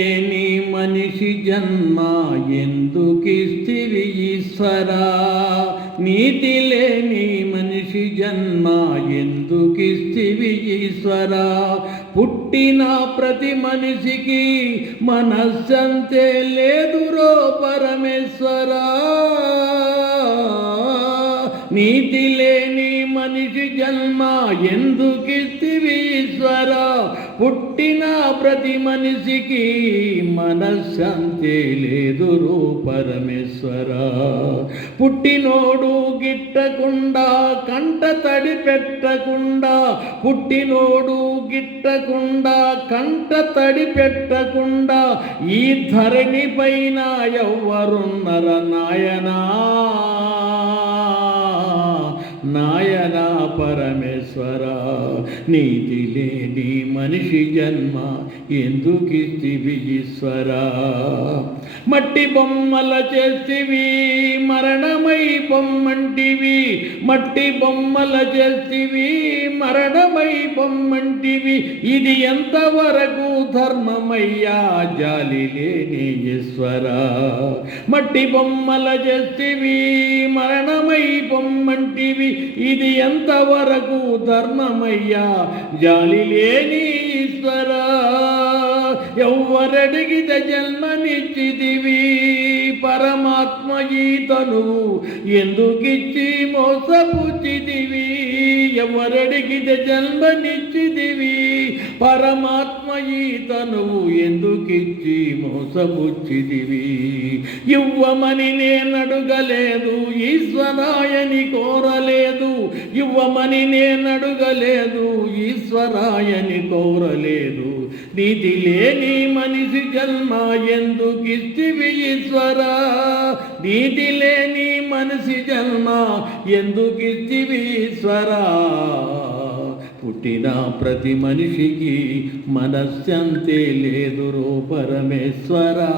లేని మనిషి జన్మ ఎందుకిస్తివి ఈశ్వరా? నీతి లేని మనిషి జన్మ ఎందుకిస్తివి ఈశ్వరా? పుట్టిన ప్రతి మనిషికి మనస్సంతే లేదురో పరమేశ్వరా. నీతి లేని మనిషి జన్మ ఎందుకిస్తివి ఈశ్వరా? పుట్టిన ప్రతి మనిషికి మనశ్శాంతి లేదురో పరమేశ్వరా. పుట్టినోడు గిట్టకుండా కంట తడి పెట్టకుండా, పుట్టినోడు గిట్టకుండా కంట తడి పెట్టకుండా ఈ ధరణి పైన ఎవ్వరున్నర నాయనా, నాయనా పరమేశ్వరా. నీతి లేని మనిషి జన్మ ఎందుకిస్తివి ఈశ్వరా? మట్టి బొమ్మల చేస్తివి మరణమై బొమ్మంటివి, మట్టి బొమ్మల చేస్తివి మరణమై బొమ్మంటివి. ఇది ఎంతవరకు ధర్మమయ్యా జాలి లేని ఈశ్వరా? మట్టి బొమ్మల చేస్తివి మరణమై బొమ్మంటివి. ఇది ఎంతవరకు ధర్మమయ్యా జాలి లేని ఈశ్వరా? ఎవ్వరడిగితే జన్మనిచ్చిదివి పరమాత్మ ఈ తనువు ఎందుకిచ్చి మోసపుచ్చిదివి? ఎవరడిగితే జన్మనిచ్చిదివి పరమాత్మ ఈ తనువు ఎందుకిచ్చి మోసపుచ్చిదివి? ఇవ్వమని నేనడుగలేదు ఈశ్వరాయని కోరలేదు, ఇవ్వమని నేనడుగలేదు ఈశ్వరాయని కోరలేదు. నీతి లేని మనిషి జన్మ ఎందుకిస్తివి ఈశ్వరా? నీతి లేని మనిషి జన్మ ఎందుకిస్తివి ఈశ్వరా? పుట్టిన ప్రతి మనిషికి మనశ్శాంతి లేదురో పరమేశ్వరా.